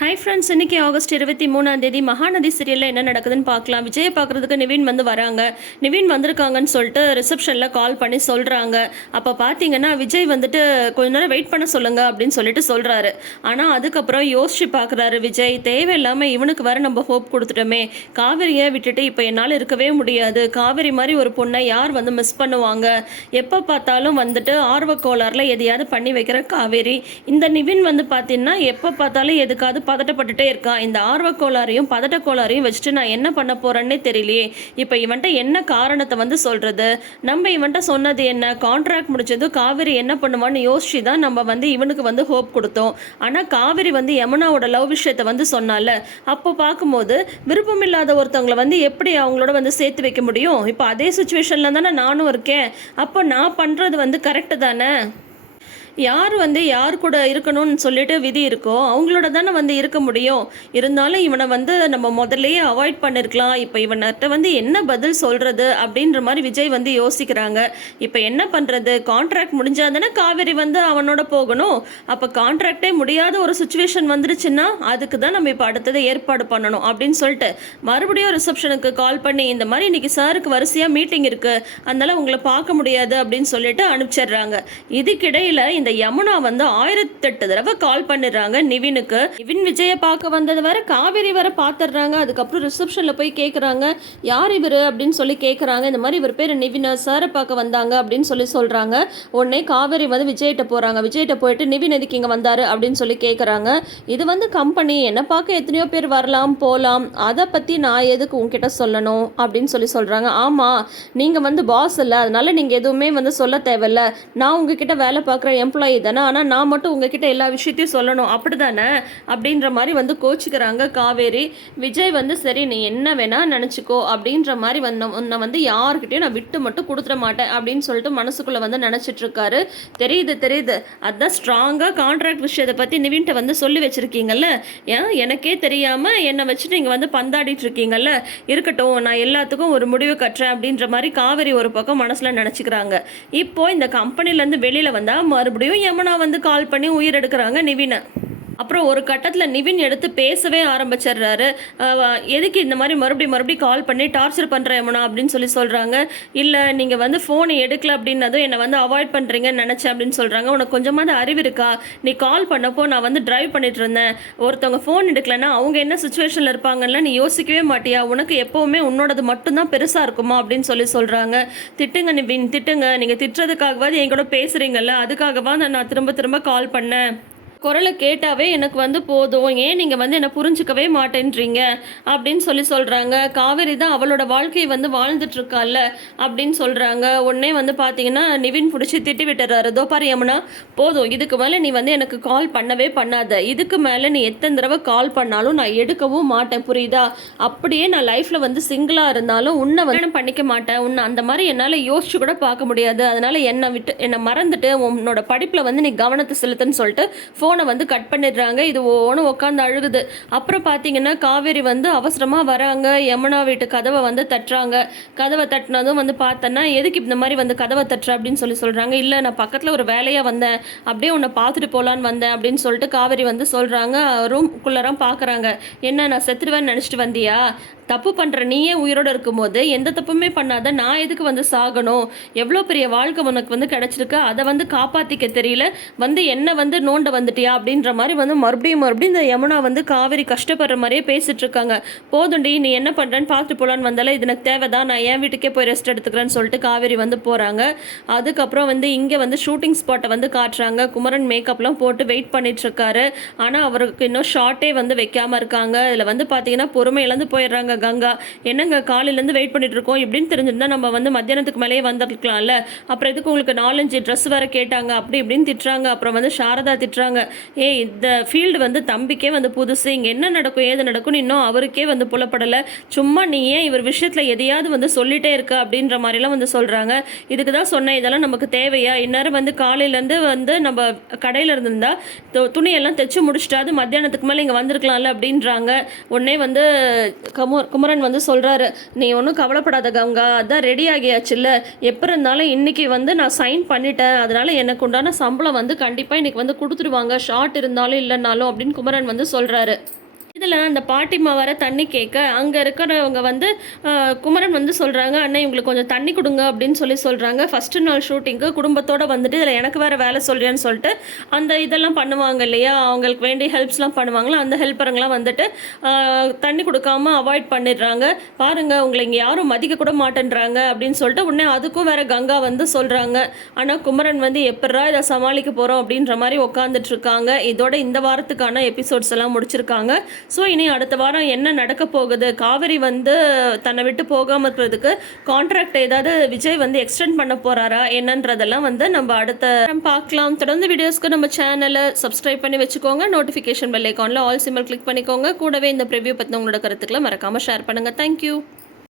Hi friends இன்னைக்கு August இருபத்தி மூணாம் தேதி மகாநதி சீரியலில் என்ன நடக்குதுன்னு பார்க்கலாம். விஜயை பார்க்குறதுக்கு நிவின் வந்து வராங்க. நிவின் வந்திருக்காங்கன்னு சொல்லிட்டு ரிசப்ஷனில் கால் பண்ணி சொல்கிறாங்க அப்போ பார்த்தீங்கன்னா விஜய் வந்துட்டு கொஞ்ச நேரம் வெயிட் பண்ண சொல்லுங்கள் அப்படின்னு சொல்லிட்டு சொல்கிறாரு ஆனால் அதுக்கப்புறம் யோசிச்சு பார்க்குறாரு விஜய். தேவையில்லாமல் இவனுக்கு வர நம்ம ஹோப் கொடுத்துட்டோமே. காவிரியை விட்டுட்டு இப்போ என்னால் இருக்கவே முடியாது. காவிரி மாதிரி ஒரு பொண்ணை யார் வந்து மிஸ் பண்ணுவாங்க? எப்போ பார்த்தாலும் வந்துட்டு ஆர்வ கோளாறில் எதையாவது பண்ணி வைக்கிற காவேரி. இந்த நிவின் வந்து பார்த்தீங்கன்னா எப்போ பார்த்தாலும் எதுக்காவது பதட்டப்பட்டுட்டே இருக்கான் இந்த ஆர்வ பதட்டக்கோளாறையும் பதட்ட வச்சுட்டு நான் என்ன பண்ண போறேன்னே தெரியலையே. இப்போ இவன்ட்ட என்ன காரணத்தை வந்து சொல்றது? நம்ம இவன்ட்ட சொன்னது என்ன? கான்ட்ராக்ட் முடிச்சதும் காவேரி என்ன பண்ணுவான்னு யோசிச்சு தான் நம்ம வந்து இவனுக்கு வந்து ஹோப் கொடுத்தோம். ஆனால் காவேரி வந்து யமுனாவோட லவ் விஷயத்தை வந்து சொன்னால. அப்போ பார்க்கும்போது விருப்பமில்லாத ஒருத்தவங்களை வந்து எப்படி அவங்களோட வந்து சேர்த்து வைக்க முடியும்? இப்போ அதே சுச்சுவேஷனில் தானே நானும் இருக்கேன். அப்போ நான் பண்ணுறது வந்து கரெக்டு தானே? யார் வந்து யார் கூட இருக்கணும்னு சொல்லிட்டு விதி இருக்கோ அவங்களோட தானே வந்து இருக்க முடியும். இருந்தாலும் இவனை வந்து நம்ம முதல்லையே அவாய்ட் பண்ணிருக்கலாம். இப்போ இவன்கிட்ட வந்து என்ன பதில் சொல்கிறது அப்படின்ற மாதிரி விஜய் வந்து யோசிக்கிறாங்க. இப்போ என்ன பண்ணுறது கான்ட்ராக்ட் முடிஞ்சா தானே காவேரி வந்து அவனோட போகணும். அப்போ கான்ட்ராக்டே முடியாத ஒரு சுச்சுவேஷன் வந்துருச்சுன்னா அதுக்கு தான் நம்ம இப்போ அடுத்தது ஏற்பாடு பண்ணணும் அப்படின்னு சொல்லிட்டு மறுபடியும் ரிசப்ஷனுக்கு கால் பண்ணி இந்த மாதிரி இன்னைக்கு சாருக்கு வரிசையாக மீட்டிங் இருக்குது அதனால் உங்களை பார்க்க முடியாது அப்படின்னு சொல்லிட்டு அனுப்பிச்சிடுறாங்க. இதுக்கிடையில் இந்த யமுனா வந்து ஆயிரத்தெட்டு தடவை கால் பண்ணிடுறாங்க. நிவினுக்கு நிவின் விஜய பார்க்க வந்தது வர காவேரி வர பார்த்துடுறாங்க. அதுக்கப்புறம் ரிசப்ஷனில் போய் கேட்குறாங்க யார் இவர் அப்படின்னு சொல்லி கேட்குறாங்க இந்த மாதிரி இவர் பேர் நிவின் சாரை பார்க்க வந்தாங்க அப்படின்னு சொல்லி சொல்கிறாங்க உடனே காவேரி வந்து விஜய்கிட்ட போகிறாங்க விஜய்கிட்ட போயிட்டு நிவின் எதுக்கு இங்கே வந்தார் அப்படின்னு சொல்லி கேட்குறாங்க இது வந்து கம்பெனி என்னை பார்க்க எத்தனையோ பேர் வரலாம் போகலாம் அதை பற்றி நான் எதுக்கு உங்ககிட்ட சொல்லணும் அப்படின்னு சொல்லி சொல்கிறாங்க ஆமாம் நீங்கள் வந்து பாஸ் இல்லை. அதனால் நீங்கள் எதுவுமே வந்து சொல்ல தேவையில்ல. நான் உங்ககிட்ட வேலை பார்க்குற எம்ப்ளாயி தானே. ஆனால் நான் மட்டும் உங்ககிட்ட எல்லா விஷயத்தையும் சொல்லணும். அப்படி தானே அப்படின்ற மாதிரி வந்து கோச்சிக்கிறாங்க காவேரி. விஜய் வந்து சரி நீ என்ன வேணால் நினச்சிக்கோ. அப்படின்ற மாதிரி வந்து உன்னை வந்து யாருக்கிட்டையும் நான் விட்டு மட்டும் கொடுத்துட மாட்டேன் அப்படின்னு சொல்லிட்டு மனசுக்குள்ளே வந்து நினச்சிட்ருக்காரு தெரியுது தெரியுது. அதுதான் ஸ்ட்ராங்காக கான்ட்ராக்ட் விஷயத்தை பற்றி நிவின்ட்ட வந்து சொல்லி வச்சுருக்கீங்கல்ல? ஏன்? எனக்கே தெரியாமல் என்னை வச்சுட்டு நீங்கள் வந்து பந்தாடிட்டு இருக்கீங்கல்ல? இருக்கட்டும் நான் எல்லாத்துக்கும் ஒரு முடிவு கட்டுறேன் அப்படின்ற மாதிரி காவேரி ஒரு பக்கம் மனசில் நினச்சிக்கிறாங்க. இப்போ இந்த கம்பெனிலேருந்து வெளியில் வந்தால் மறுபடியும் யமுனா வந்து கால் பண்ணி உயிர் எடுக்கிறாங்க நிவினை. அப்புறம் ஒரு கட்டத்தில் நிவின் எடுத்து பேசவே ஆரம்பிச்சிடுறாரு. எதுக்கு இந்த மாதிரி மறுபடியும் மறுபடியும் கால் பண்ணி டார்ச்சர் பண்ணுறேமுனா அப்படின்னு சொல்லி சொல்கிறாங்க இல்லை நீங்கள் வந்து ஃபோனை எடுக்கல அப்படின்னதும் என்னை வந்து அவாய்ட் பண்ணுறீங்கன்னு நினச்சேன் அப்படின்னு சொல்கிறாங்க உனக்கு கொஞ்சமாவது அறிவு இருக்கா? நீ கால் பண்ணப்போ நான் வந்து டிரைவ் பண்ணிட்டு இருந்தேன். ஒருத்தவங்க ஃபோன் எடுக்கலன்னா அவங்க என்ன சுச்சுவேஷனில் இருப்பாங்கல்ல நீ யோசிக்கவே மாட்டியா? உனக்கு எப்போவுமே உன்னோடது மட்டும்தான் பெருசாக இருக்குமா? அப்படின்னு சொல்லி சொல்கிறாங்க திட்டுங்க நிவின் திட்டுங்க. நீங்கள் திட்டுறதுக்காகவாது என் கூட பேசுகிறீங்கல்ல அதுக்காகவா நான் திரும்ப திரும்ப கால் பண்ணேன். குரலை கேட்டாவே எனக்கு வந்து போதும். ஏன் நீங்கள் வந்து என்னை புரிஞ்சுக்கவே மாட்டேன்றீங்க? அப்படின்னு சொல்லி சொல்கிறாங்க காவேரி தான் அவளோட வாழ்க்கையை வந்து வாழ்ந்துட்டுருக்கால அப்படின்னு சொல்கிறாங்க உடனே வந்து பார்த்தீங்கன்னா நிவின் பிடிச்சி திட்டி விட்டுறாரு. தோப்பாரி யமுனா போதும். இதுக்கு மேலே நீ வந்து எனக்கு கால் பண்ணவே பண்ணாத. இதுக்கு மேலே நீ எத்தனை தடவை கால் பண்ணாலும் நான் எடுக்கவும் மாட்டேன். புரியுதா? அப்படியே நான் லைஃப்பில் வந்து சிங்கிளாக இருந்தாலும் உன்னை வந்து நான் பண்ணிக்க மாட்டேன். உன்னை அந்த மாதிரி என்னால் யோசிச்சு கூட பார்க்க முடியாது. அதனால் என்னை விட்டு என்னை மறந்துட்டு உன்னோட படிப்பில் வந்து நீ கவனத்தை செலுத்துன்னு சொல்லிட்டு ஃபோன் வந்து கட் பண்ணிடுறாங்க. இது ஒன்று உட்காந்து அழுகுது. அப்புறம் பார்த்தீங்கன்னா காவேரி வந்து அவசரமாக வராங்க. யமுனா வீட்டு கதவை வந்து தட்டுறாங்க. கதவை தட்டினதும் வந்து பார்த்தேன்னா எதுக்கு இந்த மாதிரி வந்து கதவை தட்டுற? அப்படின்னு சொல்லி சொல்கிறாங்க இல்லை நான் பக்கத்தில் ஒரு வேலையாக வந்தேன். அப்படியே உன்னை பார்த்துட்டு போகலான்னு வந்தேன். அப்படின்னு சொல்லிட்டு காவேரி வந்து சொல்கிறாங்க ரூம்குள்ளரம் பார்க்குறாங்க என்ன நான் செத்துருவேன்னு நினச்சிட்டு வந்தியா? தப்பு பண்ணுற நீயே உயிரோடு இருக்கும்போது எந்த தப்புமே பண்ணாத நான் எதுக்கு வந்து சாகணும்? எவ்வளோ பெரிய வாழ்க்கை உனக்கு வந்து கிடச்சிருக்கு? அதை வந்து காப்பாற்றிக்க தெரியல. வந்து என்ன வந்து நோண்ட வந்துட்டியா? அப்படின்ற மாதிரி வந்து மறுபடியும் மறுபடியும் இந்த யமுனா வந்து காவேரி கஷ்டப்படுற மாதிரியே பேசிகிட்டு இருக்காங்க. போதுண்டி நீ என்ன பண்ணுறேன்னு பார்த்துட்டு போகலான்னு வந்தால இது எனக்கு தேவைதான். நான் என் வீட்டுக்கே போய் ரெஸ்ட் எடுத்துக்கிறேன்னு சொல்லிட்டு காவேரி வந்து போகிறாங்க அதுக்கப்புறம் வந்து இங்கே வந்து ஷூட்டிங் ஸ்பாட்டை வந்து காட்டுறாங்க. குமரன் மேக்கப்லாம் போட்டு வெயிட் பண்ணிட்டுருக்காரு ஆனால் அவருக்கு இன்னும் ஷார்ட்டே வந்து வைக்காமல் இருக்காங்க. இதில் வந்து பார்த்தீங்கன்னா பொறுமை இழந்து போயிடுறாங்க கங்கா என்னங்க காலையிலேருந்து வெயிட் பண்ணிட்டு இருக்கோம் இப்படின்னு தெரிஞ்சிருந்தா நம்ம வந்து மத்தியானத்துக்கு மேலேயே வந்திருக்கலாம்ல. அப்புறம் எதுக்கு உங்களுக்கு நாலஞ்சு ட்ரெஸ் வேற கேட்டாங்க? அப்படி இப்படின்னு திட்டுறாங்க. அப்புறம் வந்து சாரதா திட்டுறாங்க. ஏய் இந்த ஃபீல்டு வந்து தம்பிக்கே வந்து புதுசு. இங்கே என்ன நடக்கும் ஏது நடக்கும்னு இன்னும் அவருக்கே வந்து புலப்படலை. சும்மா நீ ஏன் இவர் விஷயத்தில் எதையாவது வந்து சொல்லிட்டே இருக்க? அப்படின்ற மாதிரிலாம் வந்து சொல்கிறாங்க இதுக்கு தான் சொன்னேன் இதெல்லாம் நமக்கு தேவையா? இந்நேரம் வந்து காலையிலேருந்து வந்து நம்ம கடையில் இருந்திருந்தா துணியெல்லாம் தைச்சு முடிச்சிட்டாது மத்தியானத்துக்கு மேலே இங்கே வந்திருக்கலாம்ல அப்படின்றாங்க. உடனே வந்து கமு குமரன் வந்து சொல்கிறாரு நீ ஒன்றும் கவலைப்படாத கங்கா அதான் ரெடி ஆகியாச்சுல்ல. எப்போ இருந்தாலும் இன்றைக்கி வந்து நான் சைன் பண்ணிட்டேன். அதனால் எனக்கு உண்டான சம்பளம் வந்து கண்டிப்பாக இன்னைக்கு வந்து கொடுத்துருவாங்க ஷார்ட் இருந்தாலும் இல்லைனாலும் அப்படின்னு குமரன் வந்து சொல்கிறாரு இதில் அந்த பாட்டிமா வர தண்ணி கேட்க அங்கே இருக்கிறவங்க வந்து குமரன் வந்து சொல்கிறாங்க அண்ணா இவங்களுக்கு கொஞ்சம் தண்ணி கொடுங்க அப்படின்னு சொல்லி சொல்கிறாங்க ஃபஸ்ட்டு நாள் ஷூட்டிங்க்கு குடும்பத்தோடு வந்துட்டு இதில் எனக்கு வேறு வேலை சொல்கிறேன்னு சொல்லிட்டு அந்த இதெல்லாம் பண்ணுவாங்க இல்லையா? அவங்களுக்கு வேண்டிய ஹெல்ப்ஸ்லாம் பண்ணுவாங்களா? அந்த ஹெல்ப்பருங்களாம் வந்துட்டு தண்ணி கொடுக்காம அவாய்ட் பண்ணிடுறாங்க. பாருங்கள் உங்களை இங்கே யாரும் மதிக்க கூட மாட்டேன்றாங்க அப்படின்னு சொல்லிட்டு உடனே அதுக்கும் வேறு கங்கா வந்து சொல்கிறாங்க ஆனால் குமரன் வந்து எப்பட்றா இதை சமாளிக்க போகிறோம் அப்படின்ற மாதிரி உட்காந்துட்ருக்காங்க இதோட இந்த வாரத்துக்கான எபிசோட்ஸ் எல்லாம் முடிச்சிருக்காங்க. ஸோ இனி அடுத்த வாரம் என்ன நடக்க போகுது? காவேரி வந்து தன்னை விட்டு போகாமல் இருக்கிறதுக்கு கான்ட்ராக்ட் ஏதாவது விஜய் வந்து எக்ஸ்டெண்ட் பண்ண போகிறாரா என்னன்றதெல்லாம் வந்து நம்ம அடுத்த பார்க்கலாம். தொடர்ந்து வீடியோஸ்க்கு நம்ம சேனலை சப்ஸ்கிரைப் பண்ணி வச்சுக்கோங்க. நோட்டிஃபிகேஷன் பெல் ஐக்கானில் ஆல் சிம்பிள் கிளிக் பண்ணிக்கோங்க. கூடவே இந்த ப்ரிவியூ பற்றின உங்களோட கருத்துக்களை மறக்காமல் ஷேர் பண்ணுங்கள் தேங்க்யூ